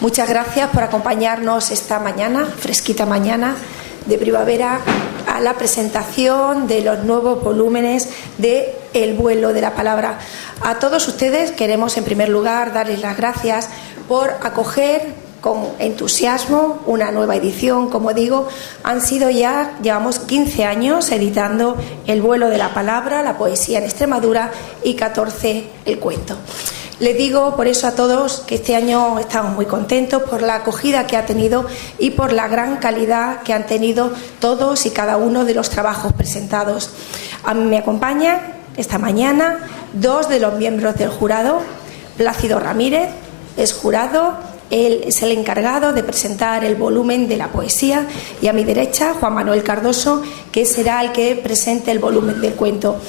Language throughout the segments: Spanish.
Muchas gracias por acompañarnos esta mañana, fresquita mañana de primavera, a la presentación de los nuevos volúmenes de El vuelo de la palabra. A todos ustedes queremos en primer lugar darles las gracias por acoger con entusiasmo una nueva edición. Como digo, llevamos 15 años editando El vuelo de la palabra, la poesía en Extremadura, y 14 el cuento. Les digo por eso a todos que este año estamos muy contentos por la acogida que ha tenido y por la gran calidad que han tenido todos y cada uno de los trabajos presentados. A mí me acompañan esta mañana 2 de los miembros del jurado. Plácido Ramírez es jurado, él es el encargado de presentar el volumen de la poesía, y a mi derecha Juan Manuel Cardoso, que será el que presente el volumen del cuento.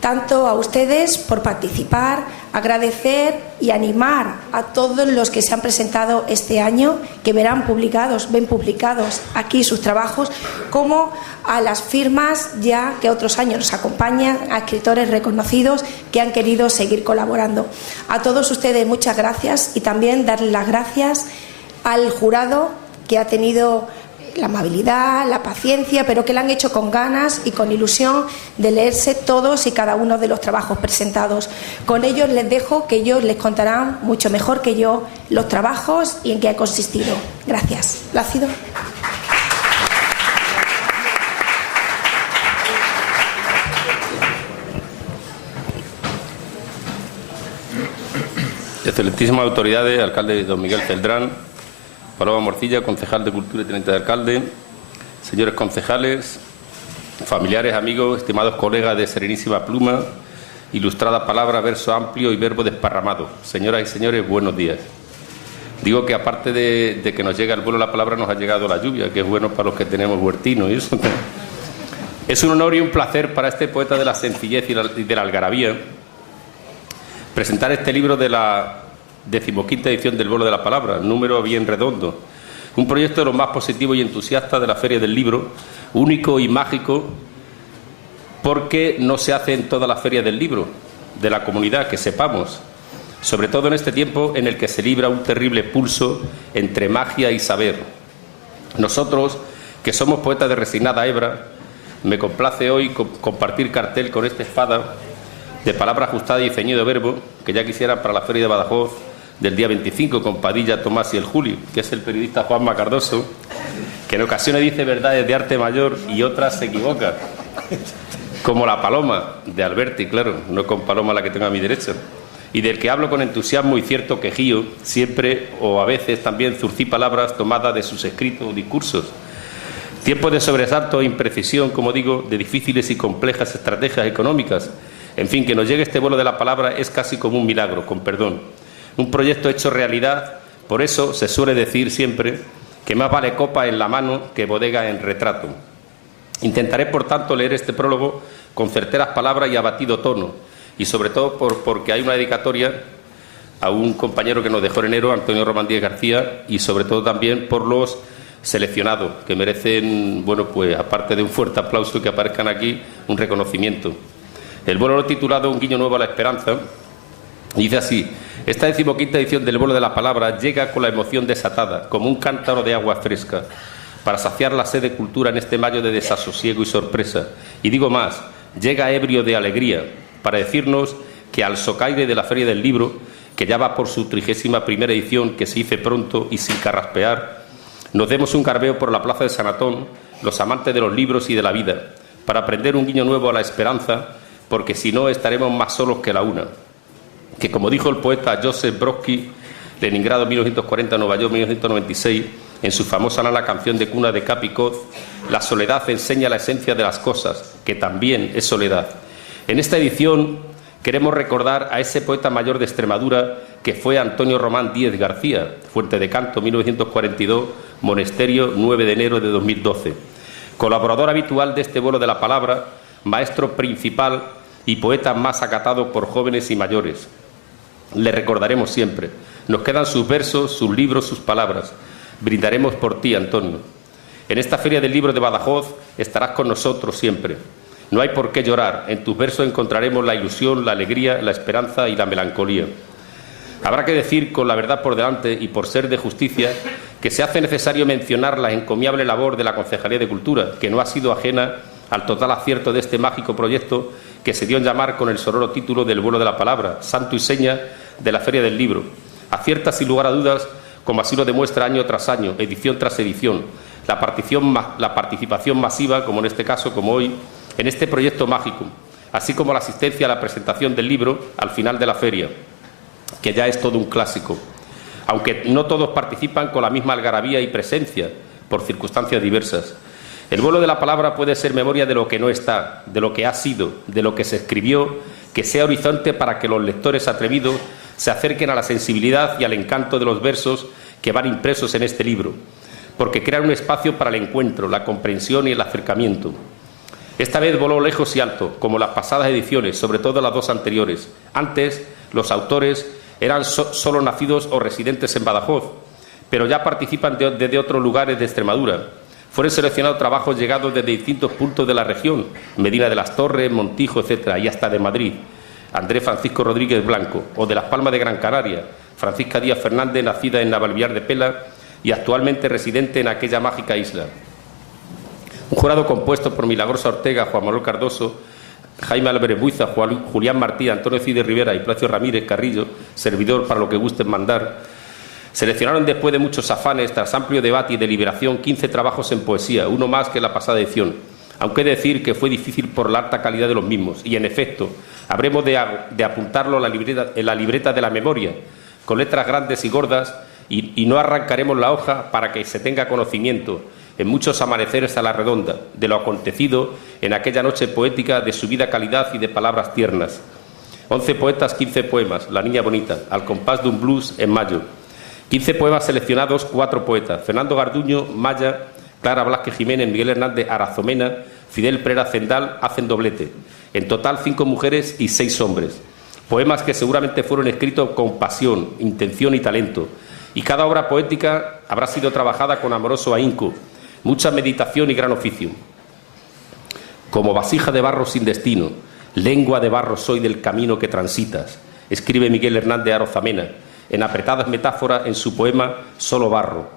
Tanto a ustedes por participar, agradecer y animar a todos los que se han presentado este año, que ven publicados aquí sus trabajos, como a las firmas ya que otros años nos acompañan, a escritores reconocidos que han querido seguir colaborando. A todos ustedes muchas gracias, y también darles las gracias al jurado, que ha tenido la amabilidad, la paciencia, pero que la han hecho con ganas y con ilusión de leerse todos y cada uno de los trabajos presentados. Con ellos les dejo, que ellos les contarán mucho mejor que yo los trabajos y en qué ha consistido. Gracias. Plácido. Excelentísimas autoridades, alcalde don Miguel Celdrán, Paloma Morcilla, concejal de Cultura y teniente de alcalde, señores concejales, familiares, amigos, estimados colegas de serenísima pluma, ilustrada palabra, verso amplio y verbo desparramado. Señoras y señores, buenos días. Digo que aparte de que nos llega el vuelo de la palabra, nos ha llegado la lluvia, que es bueno para los que tenemos huertinos y eso. Es un honor y un placer para este poeta de la sencillez y de la algarabía presentar este libro de la 15ª edición del vuelo de la palabra, número bien redondo. Un proyecto de los más positivos y entusiastas de la Feria del Libro, único y mágico, porque no se hace en todas las ferias del libro de la comunidad, que sepamos, sobre todo en este tiempo en el que se libra un terrible pulso entre magia y saber. Nosotros, que somos poetas de resignada hebra, me complace hoy compartir cartel con esta espada de palabra ajustada y ceñido verbo, que ya quisiera para la Feria de Badajoz del día 25 con Padilla, Tomás y el Juli, que es el periodista Juanma Cardoso, que en ocasiones dice verdades de arte mayor y otras se equivoca, como la paloma de Alberti, claro, no con Paloma la que tengo a mi derecha, y del que hablo con entusiasmo y cierto quejío, siempre o a veces también zurcí palabras tomadas de sus escritos o discursos. Tiempos de sobresalto e imprecisión, como digo, de difíciles y complejas estrategias económicas. En fin, que nos llegue este vuelo de la palabra es casi como un milagro, con perdón. Un proyecto hecho realidad, por eso se suele decir siempre que más vale copa en la mano que bodega en retrato. Intentaré, por tanto, leer este prólogo con certeras palabras y abatido tono, y sobre todo porque hay una dedicatoria a un compañero que nos dejó en enero, Antonio Román Díez García, y sobre todo también por los seleccionados, que merecen, bueno, pues aparte de un fuerte aplauso y que aparezcan aquí, un reconocimiento. El vuelo lo he titulado Un guiño nuevo a la esperanza, y dice así: esta 15ª edición del vuelo de la palabra llega con la emoción desatada, como un cántaro de agua fresca, para saciar la sed de cultura en este mayo de desasosiego y sorpresa. Y digo más, llega ebrio de alegría, para decirnos que al socaire de la Feria del Libro, que ya va por su 31ª edición, que se hice pronto y sin carraspear, nos demos un garbeo por la plaza de San Antón, los amantes de los libros y de la vida, para aprender un guiño nuevo a la esperanza, porque si no estaremos más solos que la una. Que, como dijo el poeta Joseph Brodsky, Leningrado 1940, Nueva York 1996, en su famosa nana canción de cuna de Capicot, la soledad enseña la esencia de las cosas, que también es soledad. En esta edición queremos recordar a ese poeta mayor de Extremadura que fue Antonio Román Díez García, Fuente de Canto 1942, Monesterio 9 de enero de 2012. Colaborador habitual de este vuelo de la palabra, maestro principal y poeta más acatado por jóvenes y mayores. Le recordaremos siempre. Nos quedan sus versos, sus libros, sus palabras. Brindaremos por ti, Antonio. En esta Feria del Libro de Badajoz estarás con nosotros siempre. No hay por qué llorar. En tus versos encontraremos la ilusión, la alegría, la esperanza y la melancolía. Habrá que decir, con la verdad por delante y por ser de justicia, que se hace necesario mencionar la encomiable labor de la Concejalía de Cultura, que no ha sido ajena al total acierto de este mágico proyecto que se dio en llamar con el sonoro título del Vuelo de la Palabra, santo y seña de la Feria del Libro. Acierta sin lugar a dudas, como así lo demuestra año tras año, edición tras edición, la participación masiva, como en este caso, como hoy, en este proyecto mágico, así como la asistencia a la presentación del libro al final de la feria, que ya es todo un clásico, aunque no todos participan con la misma algarabía y presencia, por circunstancias diversas. El vuelo de la palabra puede ser memoria de lo que no está, de lo que ha sido, de lo que se escribió, que sea horizonte para que los lectores atrevidos se acerquen a la sensibilidad y al encanto de los versos que van impresos en este libro, porque crean un espacio para el encuentro, la comprensión y el acercamiento. Esta vez voló lejos y alto, como las pasadas ediciones, sobre todo las dos anteriores. Antes, los autores eran solo nacidos o residentes en Badajoz, pero ya participan desde otros lugares de Extremadura. Fueron seleccionados trabajos llegados desde distintos puntos de la región, Medina de las Torres, Montijo, etcétera, y hasta de Madrid, Andrés Francisco Rodríguez Blanco, o de Las Palmas de Gran Canaria, Francisca Díaz Fernández, nacida en Navalvillar de Pela y actualmente residente en aquella mágica isla. Un jurado compuesto por Milagrosa Ortega, Juan Manuel Cardoso, Jaime Álvarez Buiza, Julián Martí, Antonio Cide Rivera y Placio Ramírez Carrillo, servidor para lo que gusten mandar, seleccionaron después de muchos afanes, tras amplio debate y deliberación, 15 trabajos en poesía, uno más que la pasada edición, aunque he de decir que fue difícil por la alta calidad de los mismos, y en efecto, habremos de apuntarlo en la libreta de la memoria, con letras grandes y gordas, y no arrancaremos la hoja para que se tenga conocimiento, en muchos amaneceres a la redonda, de lo acontecido en aquella noche poética de subida calidad y de palabras tiernas. 11 poetas, 15 poemas, La Niña Bonita, al compás de un blues en mayo. 15 poemas seleccionados, 4 poetas, Fernando Garduño, Maya, Clara Blasque Jiménez, Miguel Hernández Arazomena, Fidel Pereira Zendal hacen doblete. En total 5 mujeres y 6 hombres. Poemas que seguramente fueron escritos con pasión, intención y talento. Y cada obra poética habrá sido trabajada con amoroso ahínco, mucha meditación y gran oficio. Como vasija de barro sin destino, lengua de barro soy del camino que transitas, escribe Miguel Hernández Arazomena, en apretadas metáforas en su poema Solo barro,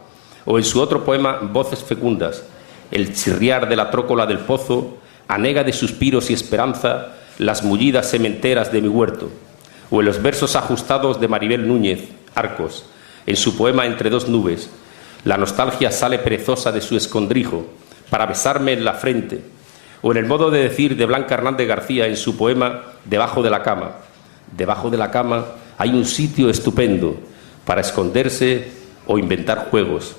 o en su otro poema Voces fecundas, el chirriar de la trócola del pozo, anega de suspiros y esperanza, las mullidas sementeras de mi huerto, o en los versos ajustados de Maribel Núñez, Arcos, en su poema Entre dos nubes, la nostalgia sale perezosa de su escondrijo para besarme en la frente, o en el modo de decir de Blanca Hernández García en su poema Debajo de la cama. Debajo de la cama hay un sitio estupendo para esconderse o inventar juegos.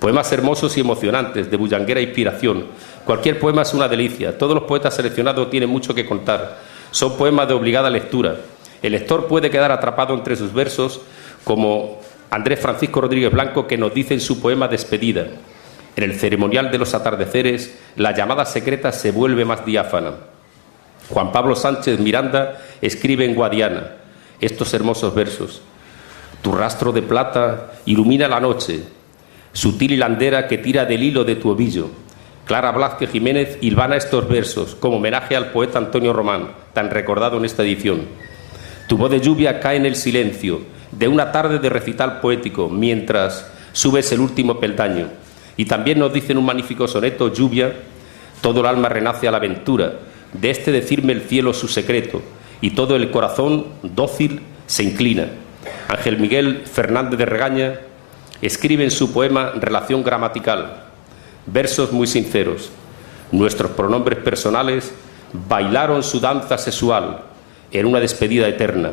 Poemas hermosos y emocionantes, de bullanguera inspiración. Cualquier poema es una delicia. Todos los poetas seleccionados tienen mucho que contar. Son poemas de obligada lectura. El lector puede quedar atrapado entre sus versos, como Andrés Francisco Rodríguez Blanco, que nos dice en su poema Despedida: en el ceremonial de los atardeceres, la llamada secreta se vuelve más diáfana. Juan Pablo Sánchez Miranda escribe en Guadiana estos hermosos versos: tu rastro de plata ilumina la noche, sutil hilandera que tira del hilo de tu ovillo. Clara Blasque Jiménez hilvana estos versos como homenaje al poeta Antonio Román, tan recordado en esta edición. Tu voz de lluvia cae en el silencio de una tarde de recital poético mientras subes el último peldaño. Y también nos dice en un magnífico soneto, Lluvia, todo el alma renace a la aventura, de este decirme el cielo su secreto, y todo el corazón dócil se inclina. Ángel Miguel Fernández de Regaña escribe en su poema Relación gramatical, versos muy sinceros. Nuestros pronombres personales bailaron su danza sexual en una despedida eterna.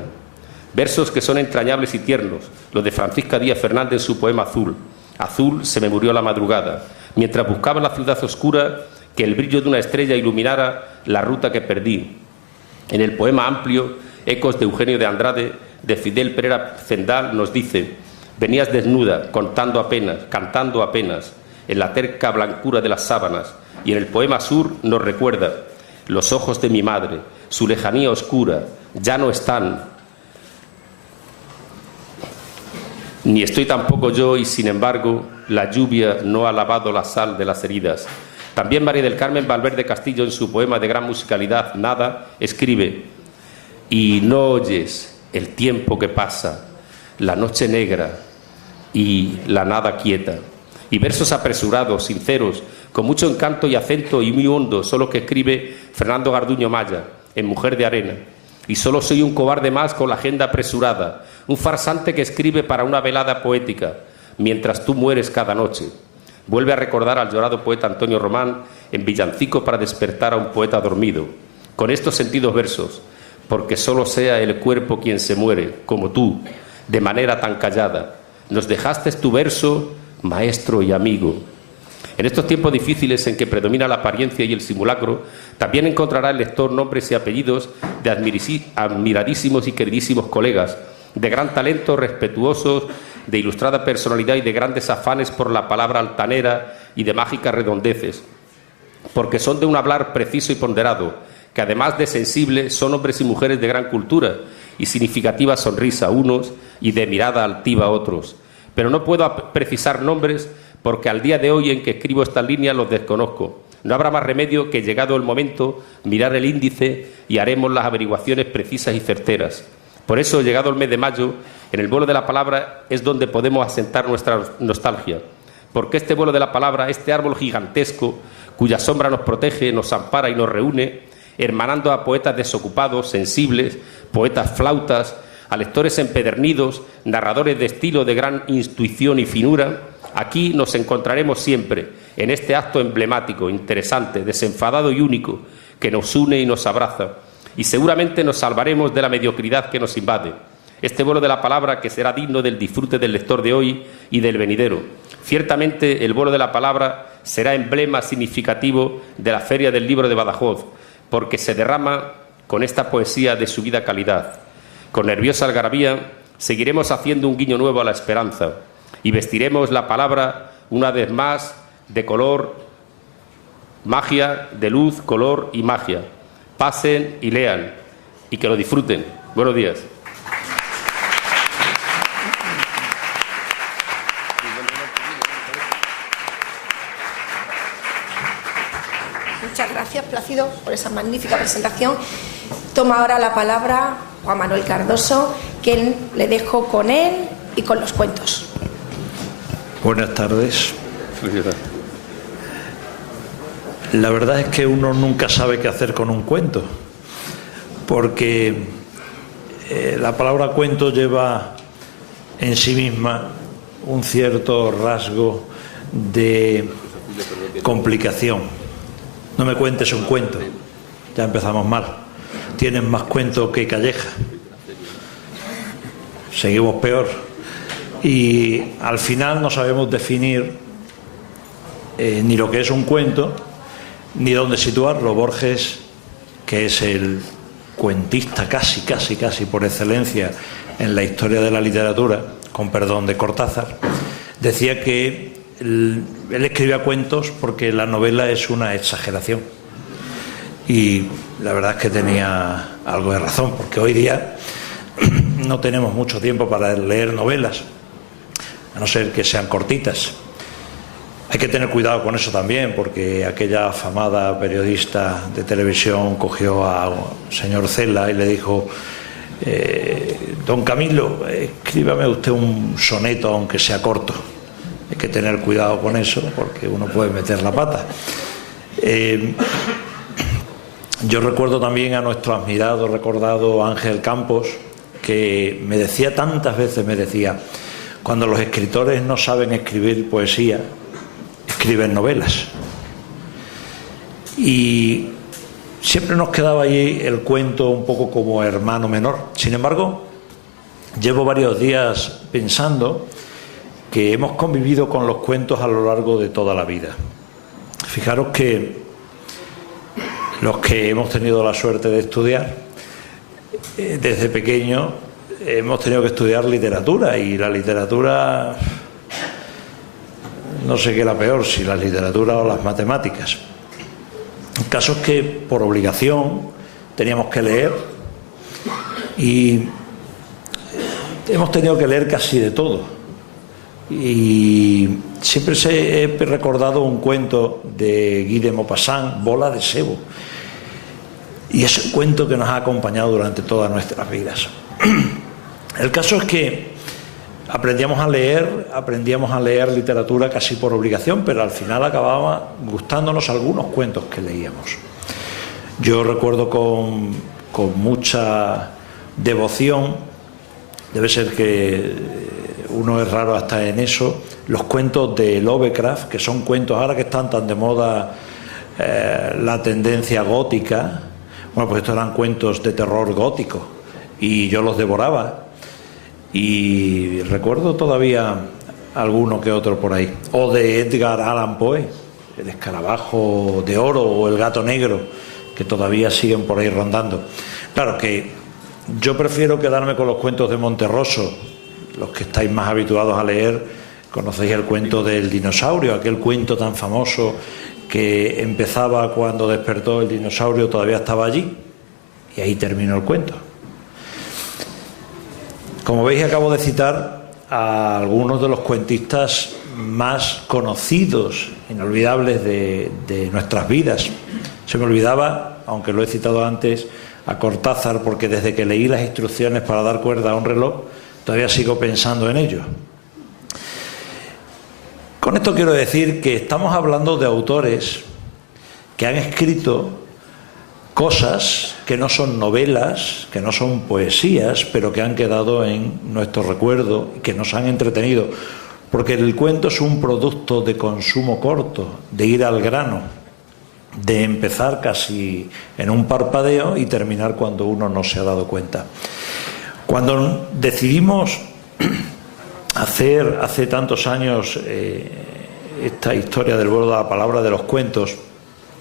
Versos que son entrañables y tiernos, los de Francisca Díaz Fernández en su poema Azul. Azul se me murió la madrugada, mientras buscaba en la ciudad oscura que el brillo de una estrella iluminara la ruta que perdí. En el poema amplio, Ecos de Eugenio de Andrade, de Fidel Pereira Zendal, nos dice: venías desnuda, cantando apenas, en la terca blancura de las sábanas. Y en el poema Sur nos recuerda: los ojos de mi madre, su lejanía oscura, ya no están. Ni estoy tampoco yo, y sin embargo, la lluvia no ha lavado la sal de las heridas. También María del Carmen Valverde Castillo, en su poema de gran musicalidad, Nada, escribe: y no oyes el tiempo que pasa, la noche negra y la nada quieta. Y versos apresurados, sinceros, con mucho encanto y acento y muy hondo, son los que escribe Fernando Garduño Maya en Mujer de Arena. Y solo soy un cobarde más con la agenda apresurada, un farsante que escribe para una velada poética, mientras tú mueres cada noche. Vuelve a recordar al llorado poeta Antonio Román en Villancico para despertar a un poeta dormido, con estos sentidos versos: porque solo sea el cuerpo quien se muere, como tú, de manera tan callada, nos dejaste tu verso, maestro y amigo. En estos tiempos difíciles en que predomina la apariencia y el simulacro, también encontrará el lector nombres y apellidos de admiradísimos y queridísimos colegas, de gran talento, respetuosos, de ilustrada personalidad y de grandes afanes por la palabra altanera y de mágicas redondeces, porque son de un hablar preciso y ponderado, que además de sensible son hombres y mujeres de gran cultura y significativa sonrisa unos y de mirada altiva otros. Pero no puedo precisar nombres porque al día de hoy en que escribo estas líneas los desconozco. No habrá más remedio que, llegado el momento, mirar el índice y haremos las averiguaciones precisas y certeras. Por eso, llegado el mes de mayo, en el vuelo de la palabra es donde podemos asentar nuestra nostalgia. Porque este vuelo de la palabra, este árbol gigantesco, cuya sombra nos protege, nos ampara y nos reúne, hermanando a poetas desocupados, sensibles, poetas flautas, a lectores empedernidos, narradores de estilo de gran intuición y finura, aquí nos encontraremos siempre, en este acto emblemático, interesante, desenfadado y único, que nos une y nos abraza, y seguramente nos salvaremos de la mediocridad que nos invade. Este vuelo de la palabra que será digno del disfrute del lector de hoy y del venidero. Ciertamente el vuelo de la palabra será emblema significativo de la Feria del Libro de Badajoz, porque se derrama con esta poesía de subida calidad. Con nerviosa algarabía seguiremos haciendo un guiño nuevo a la esperanza y vestiremos la palabra una vez más de color, magia, de luz, color y magia. Pasen y lean y que lo disfruten. Buenos días. Muchas gracias, Plácido, por esa magnífica presentación. Toma ahora la palabra Juan Manuel Cardoso, que le dejo con él y con los cuentos. Buenas tardes. La verdad es que uno nunca sabe qué hacer con un cuento, porque la palabra cuento lleva en sí misma un cierto rasgo de complicación. No me cuentes un cuento, ya empezamos mal. Tienes más cuento que Calleja. Seguimos peor. Y al final no sabemos definir ni lo que es un cuento, ni dónde situarlo. Borges, que es el cuentista casi por excelencia en la historia de la literatura, con perdón de Cortázar, decía que él escribía cuentos porque la novela es una exageración. Y la verdad es que tenía algo de razón, porque hoy día no tenemos mucho tiempo para leer novelas, a no ser que sean cortitas. Hay que tener cuidado con eso también, porque aquella afamada periodista de televisión cogió al señor Cela y le dijo: don Camilo, escríbame usted un soneto aunque sea corto. Hay que tener cuidado con eso, porque uno puede meter la pata. Yo recuerdo también a nuestro admirado, recordado Ángel Campos, que me decía tantas veces, cuando los escritores no saben escribir poesía, escriben novelas. Y siempre nos quedaba allí el cuento un poco como hermano menor. Sin embargo, llevo varios días pensando que hemos convivido con los cuentos a lo largo de toda la vida. Fijaros que los que hemos tenido la suerte de estudiar desde pequeño hemos tenido que estudiar literatura, y la literatura, no sé qué es la peor, si la literatura o las matemáticas. El caso es que por obligación teníamos que leer, y hemos tenido que leer casi de todo. y siempre he recordado un cuento de Guy de Maupassant, Bola de sebo, y es un cuento que nos ha acompañado durante todas nuestras vidas. El caso es que aprendíamos a leer literatura casi por obligación, pero al final acababa gustándonos algunos cuentos que leíamos. Yo recuerdo con mucha devoción, debe ser que uno es raro hasta en eso, los cuentos de Lovecraft, que son cuentos ahora que están tan de moda, la tendencia gótica. Bueno, pues estos eran cuentos de terror gótico y yo los devoraba, y recuerdo todavía alguno que otro por ahí. O de Edgar Allan Poe, El escarabajo de oro o El gato negro, que todavía siguen por ahí rondando. Claro que yo prefiero quedarme con los cuentos de Monterroso. Los que estáis más habituados a leer conocéis el cuento del dinosaurio, aquel cuento tan famoso que empezaba cuando despertó el dinosaurio, todavía estaba allí, y ahí terminó el cuento. Como veis, acabo de citar a algunos de los cuentistas más conocidos, inolvidables de nuestras vidas. Se me olvidaba, aunque lo he citado antes, a Cortázar, porque desde que leí las instrucciones para dar cuerda a un reloj, todavía sigo pensando en ello. Con esto quiero decir que estamos hablando de autores que han escrito cosas que no son novelas, que no son poesías, pero que han quedado en nuestro recuerdo y que nos han entretenido, porque el cuento es un producto de consumo corto, de ir al grano, de empezar casi en un parpadeo y terminar cuando uno no se ha dado cuenta. Cuando decidimos hacer hace tantos años esta historia del vuelo de la palabra de los cuentos,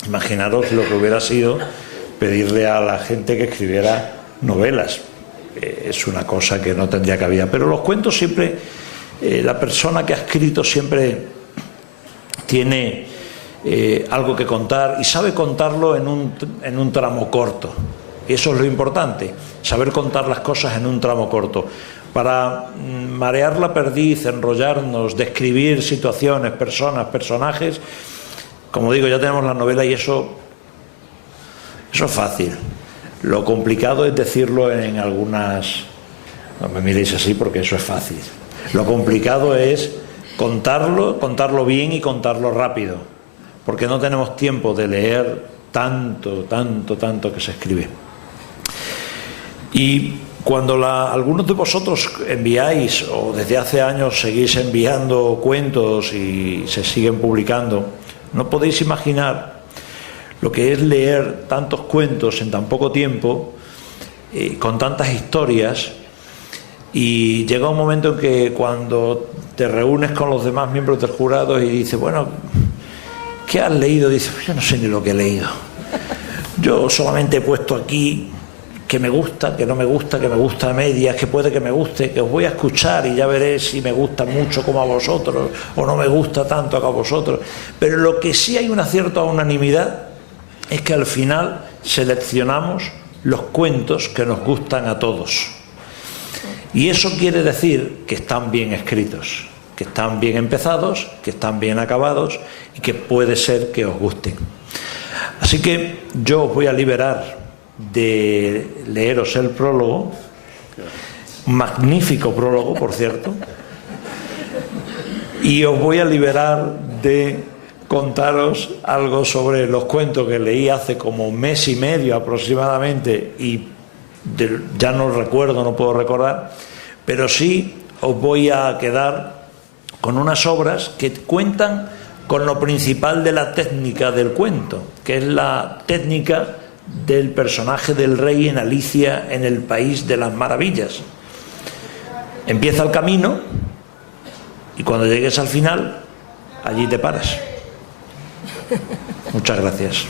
imaginaros lo que hubiera sido pedirle a la gente que escribiera novelas. Es una cosa que no tendría cabida, pero los cuentos siempre, la persona que ha escrito siempre tiene algo que contar y sabe contarlo en un tramo corto. Y eso es lo importante, saber contar las cosas en un tramo corto. Para marear la perdiz, enrollarnos, describir situaciones, personas, personajes, como digo, ya tenemos la novela y eso es fácil. Lo complicado es decirlo en algunas... No me miréis así porque eso es fácil. Lo complicado es contarlo bien y contarlo rápido, porque no tenemos tiempo de leer tanto que se escribe. Y cuando algunos de vosotros enviáis, o desde hace años seguís enviando cuentos y se siguen publicando, no podéis imaginar lo que es leer tantos cuentos en tan poco tiempo, con tantas historias, y llega un momento en que cuando te reúnes con los demás miembros del jurado y dices, bueno, ¿qué has leído? Dices, yo no sé ni lo que he leído. Yo solamente he puesto aquí que me gusta, que no me gusta, que me gusta a medias, que puede que me guste, que os voy a escuchar y ya veré si me gusta mucho como a vosotros o no me gusta tanto como a vosotros. Pero lo que sí hay una cierta unanimidad es que al final seleccionamos los cuentos que nos gustan a todos. Y eso quiere decir que están bien escritos, que están bien empezados, que están bien acabados y que puede ser que os gusten. Así que yo os voy a liberar de leeros el prólogo, magnífico prólogo, por cierto, y os voy a liberar de contaros algo sobre los cuentos que leí hace como un mes y medio aproximadamente y ya no recuerdo, no puedo recordar, pero sí os voy a quedar con unas obras que cuentan con lo principal de la técnica del cuento, que es la técnica del personaje del rey en Alicia en el País de las Maravillas. Empieza el camino y cuando llegues al final, allí te paras. Muchas gracias.